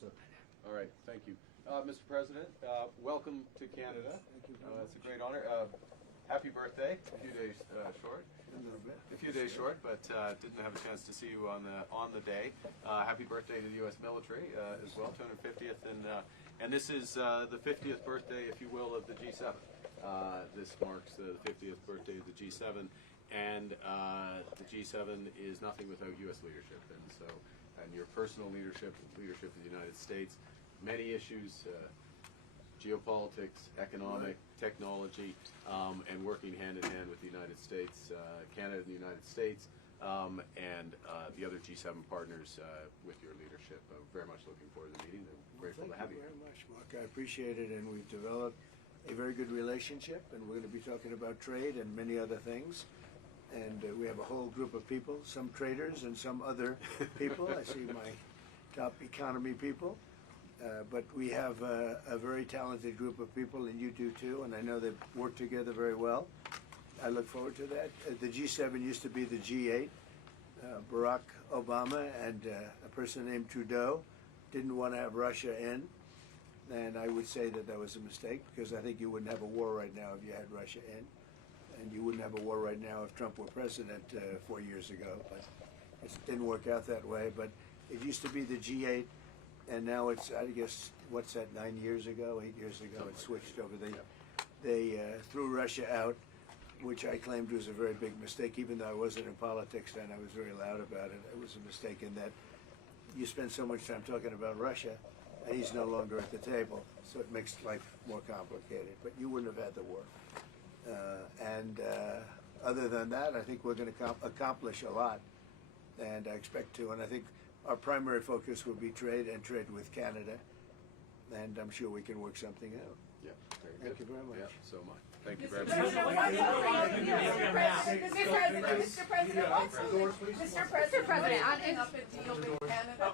sir. All right, thank you. Mr. President, welcome to Canada. Thank you very much. It's a great honor. Happy birthday. A few days short. A little bit. A few days short, but didn't have a chance to see you on the day. Happy birthday to the U.S. military as well, 250th, and this is the 50th birthday, if you will, of the G7. This marks the 50th birthday of the G7, and the G7 is nothing without U.S. leadership, and your personal leadership of the United States, many issues. Geopolitics, economic, technology, and working hand in hand with the United States, Canada and the United States, and the other G7 partners with your leadership. Very much looking forward to the meeting. I'm grateful to have you. Thank you very much, Mark. I appreciate it, and we've developed a very good relationship, and we're going to be talking about trade and many other things. And we have a whole group of people, some traders and some other people. I see my top economy people. But we have a very talented group of people, and you do too, and I know they work together very well. I look forward to that. The G7 used to be the G8. Barack Obama and a person named Trudeau didn't want to have Russia in, and I would say that that was a mistake, because I think you wouldn't have a war right now if you had Russia in, and you wouldn't have a war right now if Trump were president 4 years ago, but it didn't work out that way. But it used to be the G8. And now it's, I guess, what's that, 8 years ago, it switched over. They threw Russia out, which I claimed was a very big mistake. Even though I wasn't in politics then, I was very loud about it. It was a mistake in that you spend so much time talking about Russia, and he's no longer at the table. So it makes life more complicated. But you wouldn't have had the war. Other than that, I think we're going to accomplish a lot. And I expect to. And I think our primary focus will be trade and trade with Canada, and I'm sure we can work something out. Yeah, very good. Thank you very much. Yeah, so much. Thank you very much. Mr. President, holding up a deal with Canada?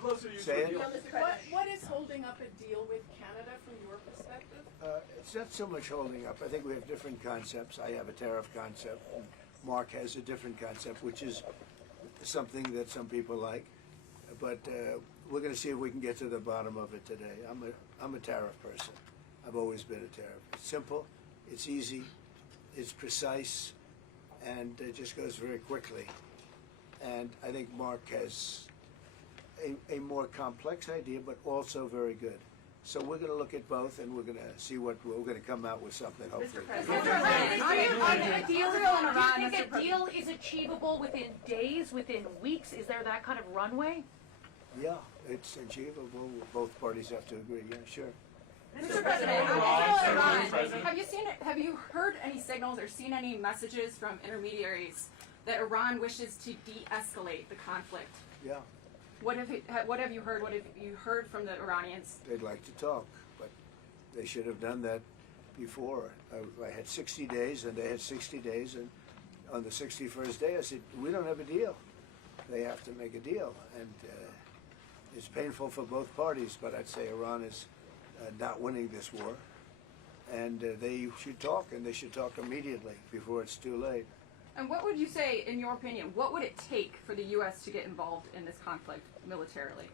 What is holding up a deal with Canada from your perspective? It's not so much holding up. I think we have different concepts. I have a tariff concept, and Mark has a different concept, which is something that some people like. But we're going to see if we can get to the bottom of it today. I'm a tariff person. I've always been a tariff. It's simple, it's easy, it's precise, and it just goes very quickly. And I think Mark has a more complex idea, but also very good. So we're going to look at both, and we're going to see what we're going to come out with something, hopefully. Do you think a deal is achievable within days, within weeks? Is there that kind of runway? Yeah, it's achievable. Both parties have to agree. Yeah, sure. Mr. President, have you heard any signals or seen any messages from intermediaries that Iran wishes to de-escalate the conflict? Yeah. What have you heard? What have you heard from the Iranians? They'd like to talk, but they should have done that before. I had 60 days, and they had 60 days, and on the 61st day I said, we don't have a deal. They have to make a deal, and it's painful for both parties, but I'd say Iran is not winning this war, and they should talk, and they should talk immediately before it's too late. And what would you say, in your opinion, what would it take for the U.S. to get involved in this conflict militarily?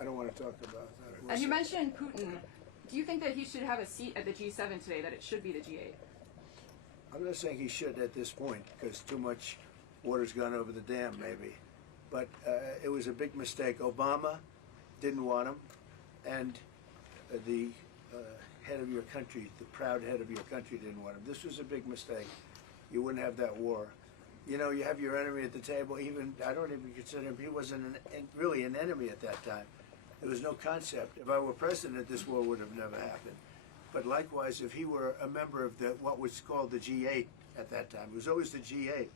I don't want to talk about that. And you mentioned Putin. Do you think that he should have a seat at the G7 today, that it should be the G8? I'm not saying he should at this point, because too much water's gone over the dam, maybe. But it was a big mistake. Obama didn't want him, and the head of your country, the proud head of your country, didn't want him. This was a big mistake. You wouldn't have that war. You know, you have your enemy at the table. Even I don't even consider him. He wasn't really an enemy at that time. There was no concept. If I were president, this war would have never happened. But likewise, if he were a member of what was called the G8 at that time, it was always the G8.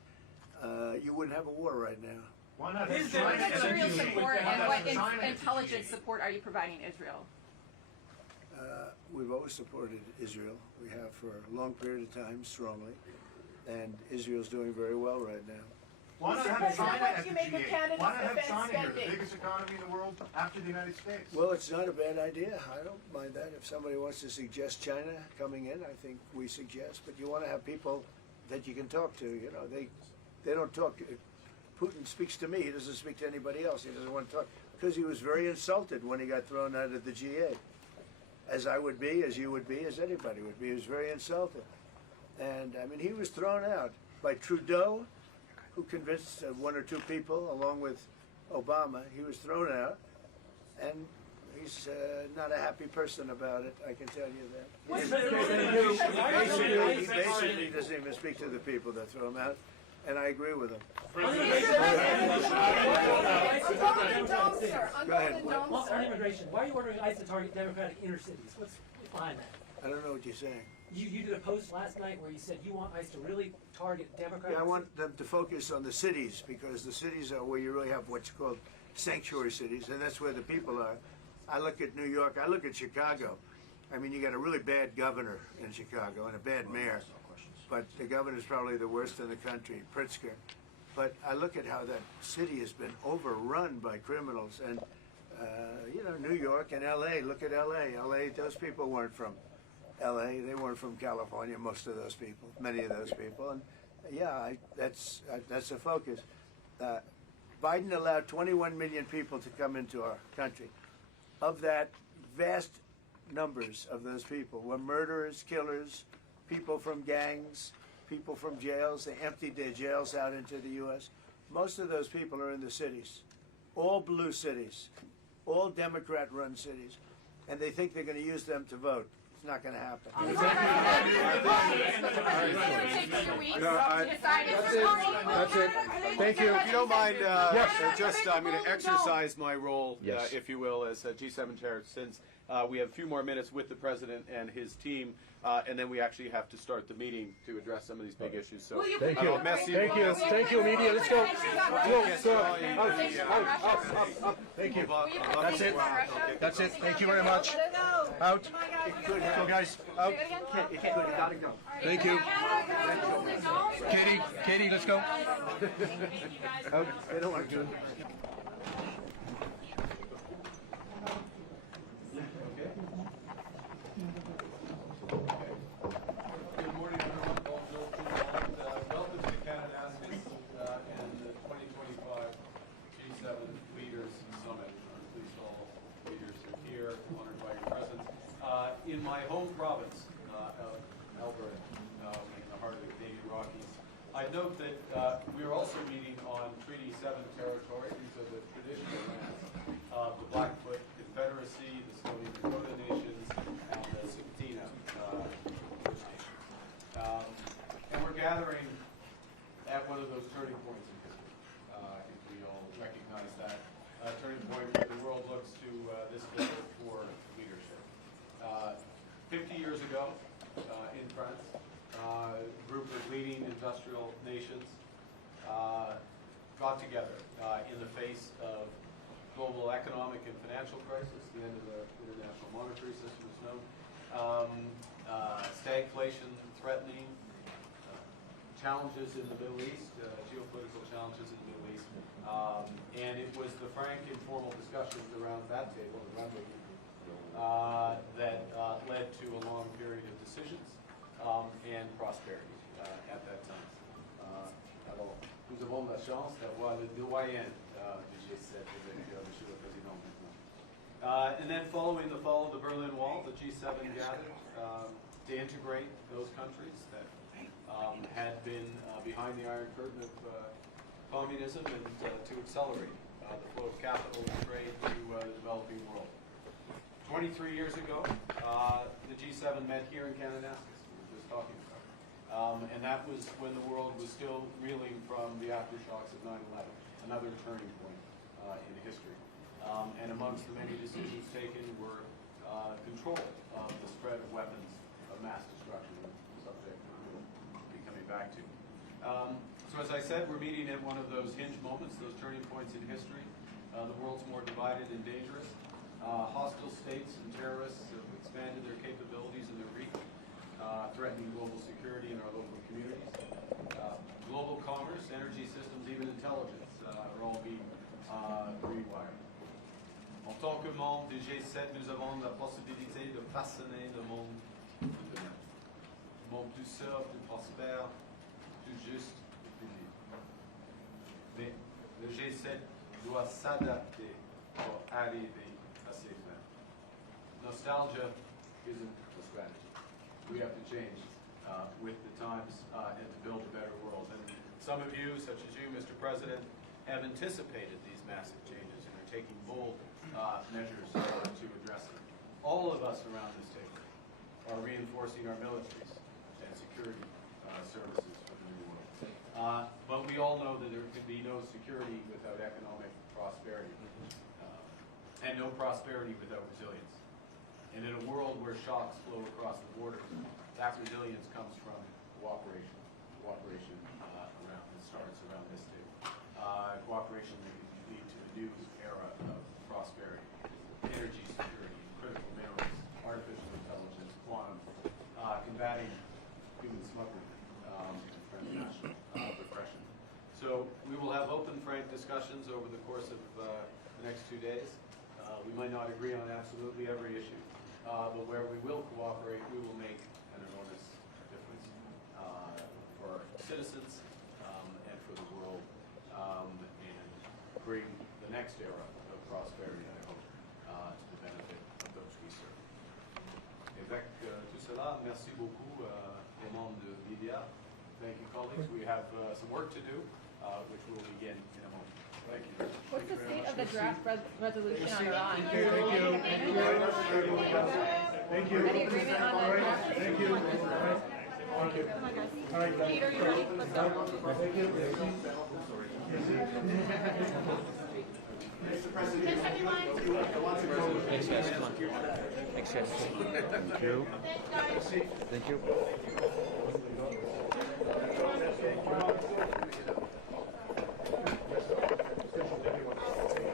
You wouldn't have a war right now. Why not? What material support and what intelligence support are you providing Israel? We've always supported Israel. We have for a long period of time, strongly. And Israel's doing very well right now. Why not have China at the G8? Why not have China here, the biggest economy in the world after the United States? Well, it's not a bad idea. I don't mind that. If somebody wants to suggest China coming in, I think we suggest. But you want to have people that you can talk to. You know, they don't talk. Putin speaks to me. He doesn't speak to anybody else. He doesn't want to talk. because he was very insulted when he got thrown out of the G8, as I would be, as you would be, as anybody would be. He was very insulted. And, I mean, he was thrown out by Trudeau, who convinced one or two people, along with Obama. He was thrown out, and he's not a happy person about it, I can tell you that. He basically doesn't even speak to the people that throw him out, and I agree with him. On immigration, why are you ordering ICE to target Democratic inner cities? What's behind that? I don't know what you're saying. You did a post last night where you said you want ICE to really target Democratic. Yeah, I want them to focus on the cities, because the cities are where you really have what's called sanctuary cities, and that's where the people are. I look at New York, I look at Chicago. I mean, you got a really bad governor in Chicago and a bad mayor, but the governor's probably the worst in the country, Pritzker. But I look at how that city has been overrun by criminals, and you know, New York and LA, look at LA. LA, those people weren't from LA, they weren't from California, most of those people, many of those people, and yeah, that's a focus. Biden allowed 21 million people to come into our country. Of that, vast numbers of those people were murderers, killers, people from gangs, people from jails. They emptied their jails out into the U.S. Most of those people are in the cities, all blue cities, all Democrat-run cities, and they think they're going to use them to vote. It's not going to happen. That's it. Thank you. If you don't mind, I'm going to exercise my role, if you will, as G7 chair, since we have a few more minutes with the president and his team, and then we actually have to start the meeting to address some of these big issues. So thank you. Thank you, media. Let's go. Thank you. That's it. That's it. Thank you very much. Out. Go, guys. Out. Thank you. Katie, let's go. They don't want to do it. Good morning, everyone. Welcome to the Canada and the 2025 G7 Leaders Summit. I'm pleased all leaders are here, honored by your presence. In my home province, Alberta, in the heart of the Canadian Rockies, I note that we are also meeting on Treaty 7 territory. These are the traditional lands of the Blackfoot Confederacy, the Stoney Nakoda Nations, and the Tsuut'ina First Nations. And we're gathering at one of those turning points in history. I think we all recognize that turning point where the world looks to this bill for leadership. 50 years ago, in France, a group of leading industrial nations got together in the face of global economic and financial crisis, the end of the international monetary system is known, stagflation threatening, challenges in the Middle East, geopolitical challenges in the Middle East, and it was the frank, informal discussions around that table, the rendezvous, that led to a long period of decisions and prosperity at that time. Alors, nous avons la chance d'avoir le doyen du G7 avec Monsieur le Président maintenant. And then following the fall of the Berlin Wall, the G7 gathered to integrate those countries that had been behind the Iron Curtain of communism and to accelerate the flow of capital and trade to the developing world. 23 years ago, the G7 met here in Canada, we were just talking about. And that was when the world was still reeling from the aftershocks of 9/11, another turning point in history. And amongst the many decisions taken were control of the spread of weapons of mass destruction, a subject we'll be coming back to. So as I said, we're meeting at one of those hinge moments, those turning points in history. The world's more divided and dangerous. Hostile states and terrorists have expanded their capabilities and their reach, threatening global security in our local communities. Global commerce, energy systems, even intelligence are all being rewired. En tant que membre du G7, nous avons la possibilité de façonner le monde de demain. Un monde plus sûr, plus prospère, plus juste et plus libre. Mais le G7 doit s'adapter arriver assez fin. Nostalgia isn't a strategy. We have to change with the times and to build a better world. And some of you, such as you, Mr. President, have anticipated these massive changes and are taking bold measures to address them. All of us around this table are reinforcing our militaries and security services for the new world. But we all know that there can be no security without economic prosperity, and no prosperity without resilience. And in a world where shocks flow across the borders, that resilience comes from cooperation. Cooperation around, it starts around this table. Cooperation that can lead to the new era of prosperity, energy security, critical minerals, artificial intelligence, quantum, combating human smuggling, and transnational repression. So we will have open, frank discussions over the course of the next 2 days. We might not agree on absolutely every issue, but where we will cooperate, we will make an enormous difference for our citizens and for the world, and bring the next era of prosperity, I hope, to the benefit of those we serve. Avec tout cela, merci beaucoup aux membres de l'IDEA. Thank you, colleagues. We have some work to do, which will begin in a moment. Thank you. What's the state of the draft resolution on Iran? Thank you very much. Thank you. Any agreement on All right. that? Thank you. Thank you. All right, guys. Peter, you ready? Let's go. Thank you. Mr. President, I want to go with Thanks, guys. Come on. Thanks, guys. Thank you. Thank you.